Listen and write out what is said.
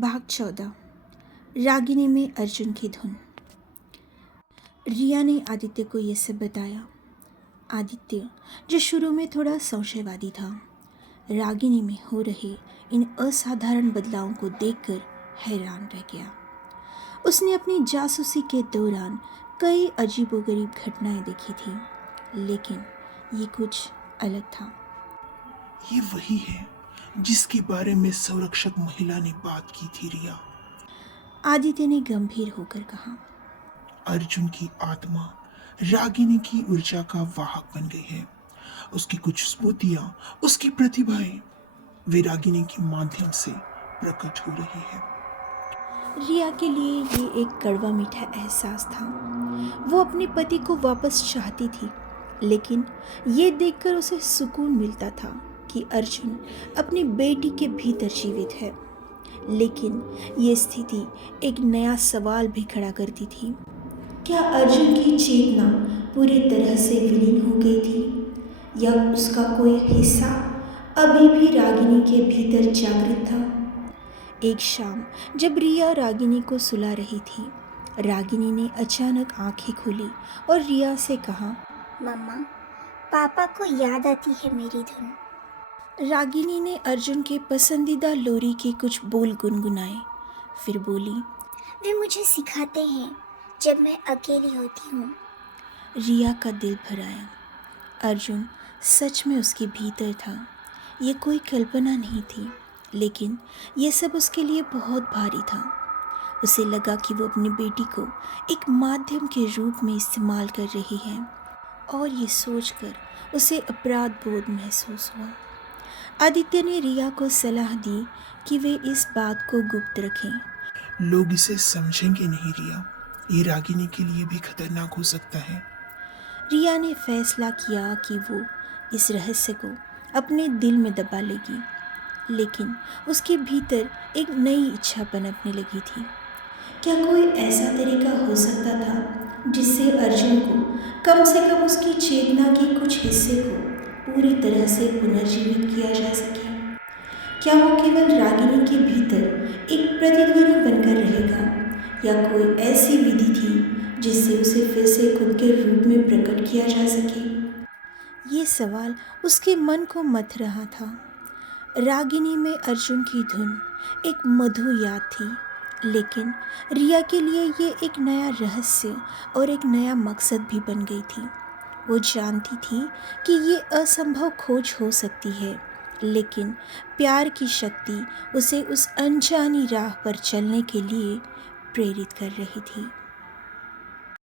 भाग 14। रागिनी में अर्जुन की धुन। रिया ने आदित्य को यह सब बताया। आदित्य, जो शुरू में थोड़ा संशयवादी था, रागिनी में हो रहे इन असाधारण बदलावों को देखकर हैरान रह गया। उसने अपनी जासूसी के दौरान कई अजीबोगरीब घटनाएं देखी थी, लेकिन ये कुछ अलग था। ये वही है जिसके बारे में संरक्षक महिला ने बात की थी, रिया। आदित्य ने गंभीर होकर कहा। अर्जुन की आत्मा रागिनी की ऊर्जा का वाहक बन गई है। उसकी कुछ स्मृतियां, उसकी प्रतिभाएं वे रागिनी के माध्यम से प्रकट हो रही है। रिया के लिए ये एक कड़वा मीठा एहसास था। वो अपने पति को वापस चाहती थी, लेकिन ये देखकर उसे सुकून मिलता था कि अर्जुन अपनी बेटी के भीतर जीवित है। लेकिन ये स्थिति एक नया सवाल भी खड़ा करती थी। क्या अर्जुन की चेतना पूरी तरह से विलीन हो गई थी, या उसका कोई हिस्सा अभी भी रागिनी के भीतर जागृत था? एक शाम जब रिया रागिनी को सुला रही थी, रागिनी ने अचानक आंखें खोली और रिया से कहा, मम्मा, पापा को याद आती है मेरी धुन। रागिनी ने अर्जुन के पसंदीदा लोरी के कुछ बोल गुनगुनाए, फिर बोली, वे मुझे सिखाते हैं जब मैं अकेली होती हूँ। रिया का दिल भर आया। अर्जुन सच में उसके भीतर था। ये कोई कल्पना नहीं थी, लेकिन ये सब उसके लिए बहुत भारी था। उसे लगा कि वो अपनी बेटी को एक माध्यम के रूप में इस्तेमाल कर रही है, और ये सोचकर उसे अपराध बोध महसूस हुआ। आदित्य ने रिया को सलाह दी कि वे इस बात को गुप्त रखें। लोग इसे समझेंगे नहीं, रिया। ये रागिनी के लिए भी खतरनाक हो सकता है। रिया ने फैसला किया कि वो इस रहस्य को अपने दिल में दबा लेगी, लेकिन उसके भीतर एक नई इच्छा पनपने लगी थी। क्या कोई ऐसा तरीका हो सकता था जिससे अर्जुन को कम से कम उसकी चेतना के कुछ हिस्से को पूरी तरह से पुनर्जीवित किया जा सके? क्या वो केवल रागिनी के भीतर एक प्रतिध्वनि बनकर रहेगा, या कोई ऐसी विधि थी जिससे उसे फिर से खुद के रूप में प्रकट किया जा सके? ये सवाल उसके मन को मथ रहा था। रागिनी में अर्जुन की धुन एक मधुर याद थी, लेकिन रिया के लिए ये एक नया रहस्य और एक नया मकसद भी बन गई थी। वो जानती थी कि ये असंभव खोज हो सकती है, लेकिन प्यार की शक्ति उसे उस अनजानी राह पर चलने के लिए प्रेरित कर रही थी।